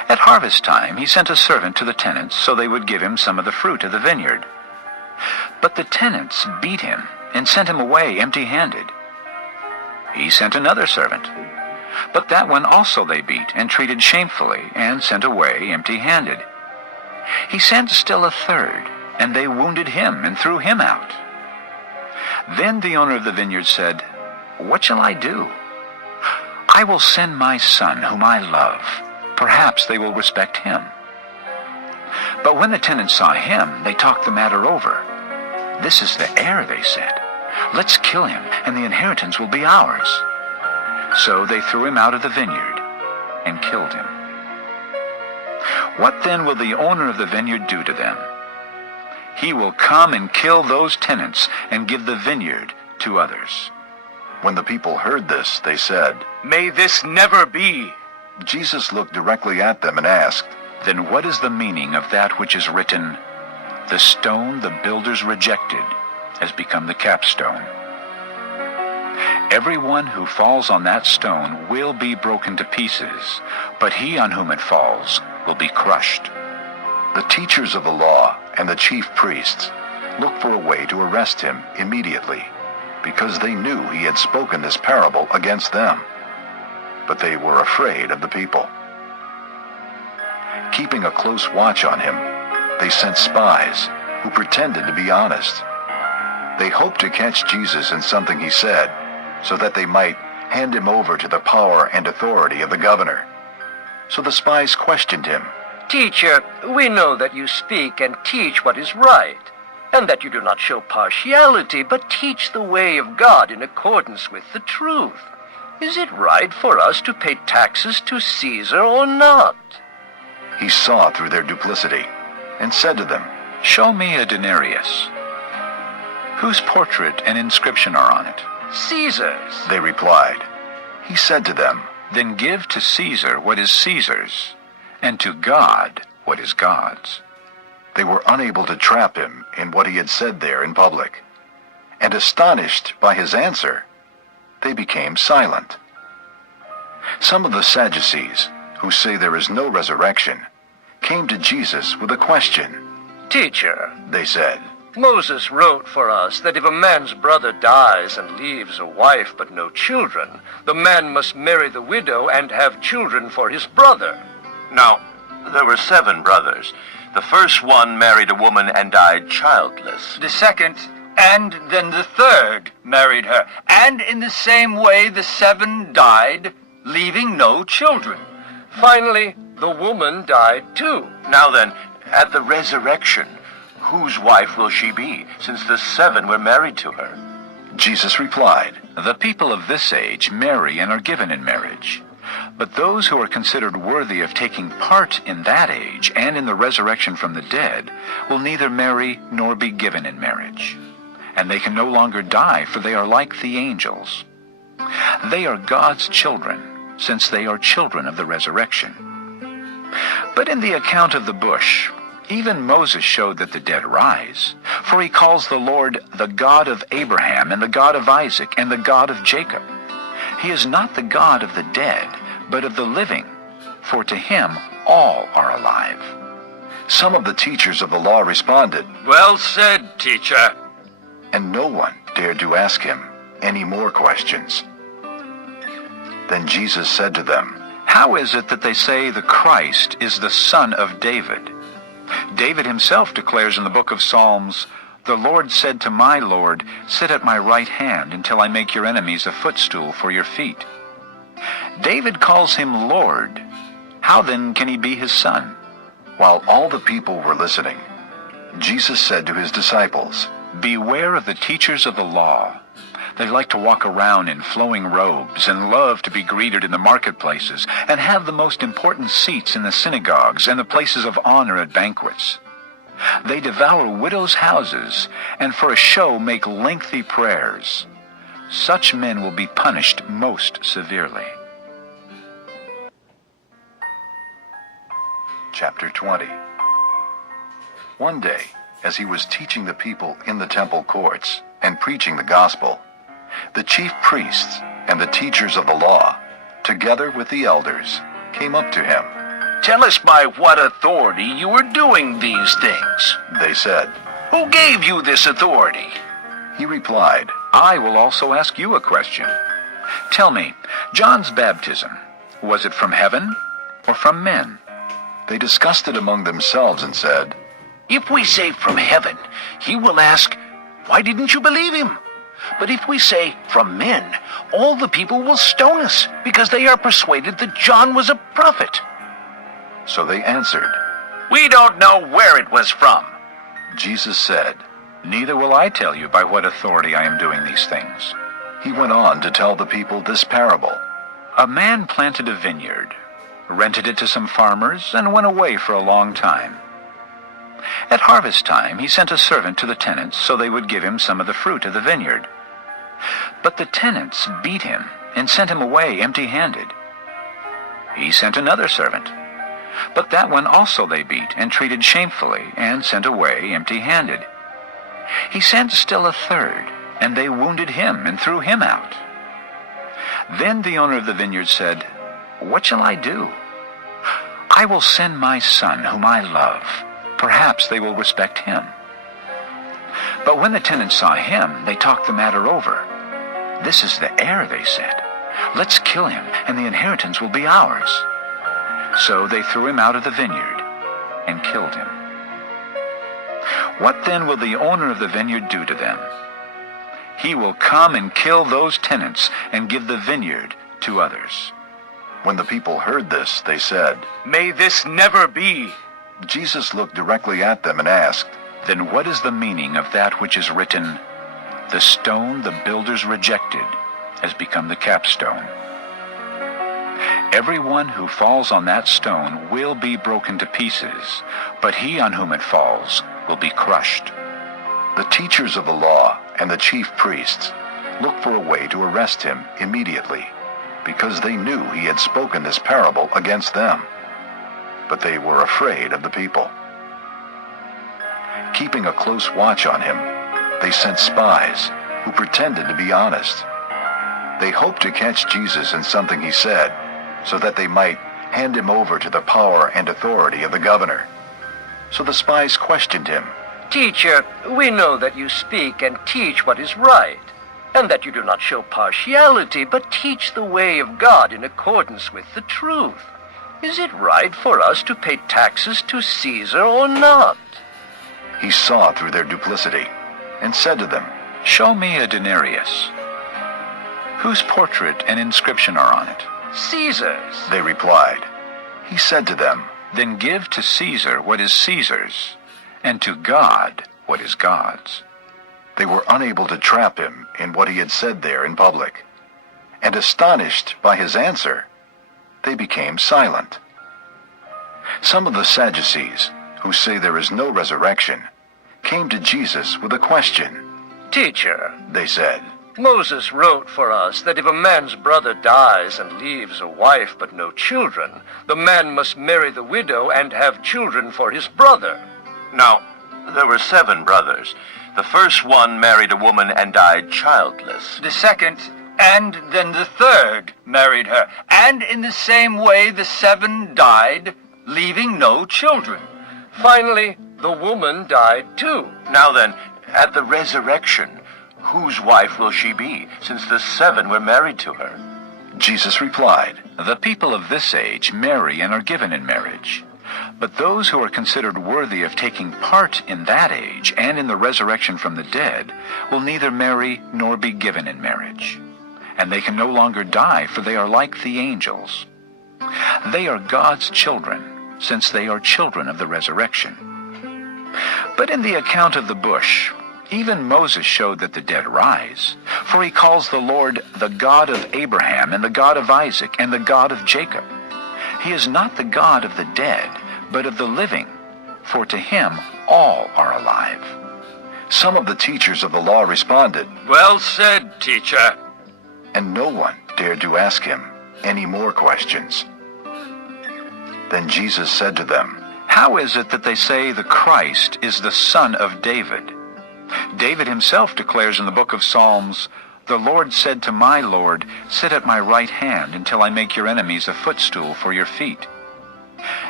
At harvest time he sent a servant to the tenants so they would give him some of the fruit of the vineyard. But the tenants beat him and sent him away empty-handed. He sent another servant, but that one also they beat and treated shamefully and sent away empty-handed. He sent still a third, and they wounded him and threw him out. Then the owner of the vineyard said, "What shall I do? I will send my son, whom I love. Perhaps they will respect him." But when the tenants saw him, they talked the matter over. "This is the heir," they said. "Let's kill him, and the inheritance will be ours." So they threw him out of the vineyard and killed him. What then will the owner of the vineyard do to them? He will come and kill those tenants and give the vineyard to others. When the people heard this, they said, "May this never be." Jesus looked directly at them and asked, "Then what is the meaning of that which is written, 'The stone the builders rejected has become the capstone'? Everyone who falls on that stone will be broken to pieces, but he on whom it falls will be crushed." The teachers of the law and the chief priests looked for a way to arrest him immediately, because they knew he had spoken this parable against them. But they were afraid of the people. Keeping a close watch on him, they sent spies who pretended to be honest. They hoped to catch Jesus in something he said, so that they might hand him over to the power and authority of the governor. So the spies questioned him. "Teacher, we know that you speak and teach what is right, and that you do not show partiality, but teach the way of God in accordance with the truth. Is it right for us to pay taxes to Caesar or not?" He saw through their duplicity and said to them, "Show me a denarius. Whose portrait and inscription are on it?" "Caesar's." They replied. He said to them, "Then give to Caesar what is Caesar's, and to God what is God's." They were unable to trap him in what he had said there in public, and astonished by his answer, they became silent. Some of the Sadducees, who say there is no resurrection, came to Jesus with a question. "Teacher," they said, "Moses wrote for us that if a man's brother dies and leaves a wife but no children, the man must marry the widow and have children for his brother." Now, there were 7 brothers. The first one married a woman and died childless. The second, and then the third, married her, and in the same way the 7 died, leaving no children. Finally, the woman died too. Now then, at the resurrection, whose wife will she be, since the 7 were married to her? Jesus replied, "The people of this age marry and are given in marriage. But those who are considered worthy of taking part in that age and in the resurrection from the dead will neither marry nor be given in marriage. And they can no longer die, for they are like the angels. They are God's children, since they are children of the resurrection. But in the account of the bush, even Moses showed that the dead rise, for he calls the Lord the God of Abraham and the God of Isaac and the God of Jacob. He is not the God of the dead, but of the living, for to him all are alive." Some of the teachers of the law responded, "Well said, teacher." and no one dared to ask him any more questions. Then Jesus said to them, "How is it that they say the Christ is the son of David? David himself declares in the book of Psalms, 'The Lord said to my Lord, sit at my right hand until I make your enemies a footstool for your feet.' David calls him Lord. How then can he be his son?" While all the people were listening, Jesus said to his disciples, "Beware of the teachers of the law. They like to walk around in flowing robes and love to be greeted in the marketplaces and have the most important seats in the synagogues and the places of honor at banquets. They devour widows' houses and for a show make lengthy prayers. Such men will be punished most severely." Chapter 20. One day, as he was teaching the people in the temple courts and preaching the gospel, the chief priests and the teachers of the law, together with the elders, came up to him. Tell us by what authority you are doing these things. They said. Who gave you this authority? He replied, I will also ask you a question. Tell me, John's baptism, was it from heaven or from men? They discussed it among themselves and said, If we say from heaven, he will ask, why didn't you believe him? But if we say from men, all the people will stone us because they are persuaded that John was a prophet. So they answered. We don't know where it was from. Jesus said, Neither will I tell you by what authority I am doing these things. He went on to tell the people this parable. A man planted a vineyard, rented it to some farmers, and went away for a long time. At harvest time, he sent a servant to the tenants so they would give him some of the fruit of the vineyard. But the tenants beat him and sent him away empty-handed. He sent another servant, but that one also they beat and treated shamefully and sent away empty-handed. He sent still a third, and they wounded him and threw him out. Then the owner of the vineyard said, What shall I do? I will send my son, whom I love. Perhaps they will respect him. But when the tenants saw him, they talked the matter over. This is the heir, they said. Let's kill him, and the inheritance will be ours. So they threw him out of the vineyard and killed him. What then will the owner of the vineyard do to them? He will come and kill those tenants and give the vineyard to others. When the people heard this, they said, May this never be. Jesus looked directly at them and asked, Then what is the meaning of that which is written, The stone the builders rejected has become the capstone? Everyone who falls on that stone will be broken to pieces, but he on whom it falls will be crushed. The teachers of the law and the chief priests looked for a way to arrest him immediately, because they knew he had spoken this parable against them. But they were afraid of the people. Keeping a close watch on him, they sent spies who pretended to be honest. They hoped to catch Jesus in something he said, so that they might hand him over to the power and authority of the governor. So the spies questioned him. Teacher, we know that you speak and teach what is right, and that you do not show partiality, but teach the way of God in accordance with the truth. Is it right for us to pay taxes to Caesar or not? He saw through their duplicity and said to them, Show me a denarius. Whose portrait and inscription are on it? Caesar's. They replied. He said to them, Then give to Caesar what is Caesar's, and to God what is God's. They were unable to trap him in what he had said there in public, and astonished by his answer, they became silent. Some of the Sadducees, who say there is no resurrection, came to Jesus with a question. Teacher, They said, Moses wrote for us that if a man's brother dies and leaves a wife but no children, the man must marry the widow and have children for his brother. Now, there were 7 brothers. The first one married a woman and died childless. The second, and then the third, married her. And in the same way the 7 died, leaving no children. Finally, the woman died too. Now then, at the resurrection, whose wife will she be, since the 7 were married to her? Jesus replied, The people of this age marry and are given in marriage. But those who are considered worthy of taking part in that age and in the resurrection from the dead will neither marry nor be given in marriage. And they can no longer die, for they are like the angels. They are God's children, since they are children of the resurrection. But in the account of the bush, even Moses showed that the dead rise, for he calls the Lord the God of Abraham and the God of Isaac and the God of Jacob. He is not the God of the dead, but of the living, for to him all are alive. Some of the teachers of the law responded, Well said, teacher. and no one dared to ask him any more questions. Then Jesus said to them, How is it that they say the Christ is the son of David? David himself declares in the book of Psalms, The Lord said to my Lord, Sit at my right hand until I make your enemies a footstool for your feet.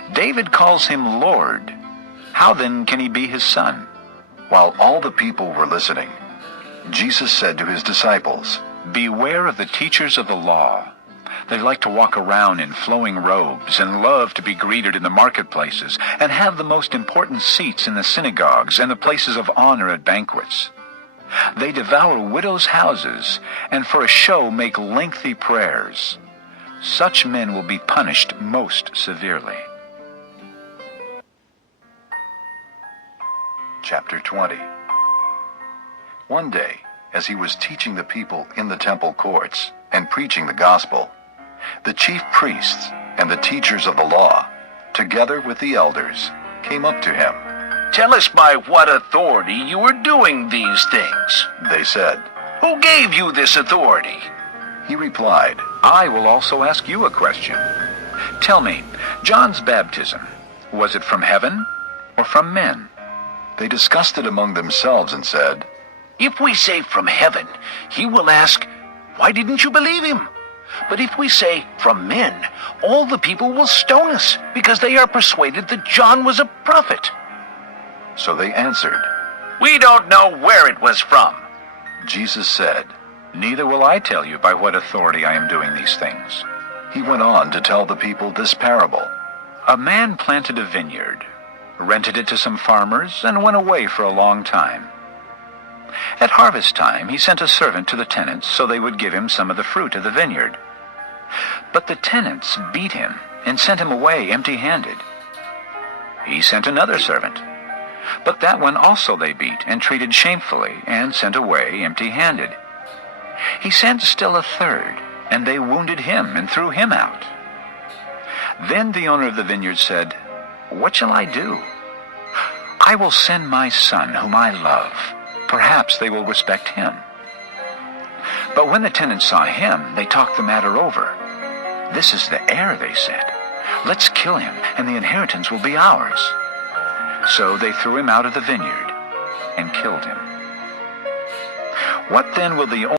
David calls him Lord. How then can he be his son?" While all the people were listening, Jesus said to his disciples, "Beware of the teachers of the law. They like to walk around in flowing robes and love to be greeted in the marketplaces and have the most important seats in the synagogues and the places of honor at banquets. They devour widows' houses and for a show make lengthy prayers. Such men will be punished most severely." Chapter 20. One day, as he was teaching the people in the temple courts and preaching the gospel, the chief priests and the teachers of the law, together with the elders, came up to him. Tell us by what authority you are doing these things. They said. Who gave you this authority? He replied, "I will also ask you a question. Tell me, John's baptism, was it from heaven or from men?" They discussed it among themselves and said, If we say from heaven, he will ask, why didn't you believe him? But if we say from men, all the people will stone us because they are persuaded that John was a prophet. So they answered. We don't know where it was from. Jesus said, "Neither will I tell you by what authority I am doing these things." He went on to tell the people this parable. A man planted a vineyard, rented it to some farmers, and went away for a long time. At harvest time, he sent a servant to the tenants so they would give him some of the fruit of the vineyard. But the tenants beat him and sent him away empty-handed. He sent another servant, but that one also they beat and treated shamefully and sent away empty-handed. He sent still a third, and they wounded him and threw him out. Then the owner of the vineyard said, "What shall I do? I will send my son, whom I love. Perhaps they will respect him." But when the tenants saw him, they talked the matter over. "This is the heir," they said. "Let's kill him, and the inheritance will be ours." So they threw him out of the vineyard and killed him. What then will the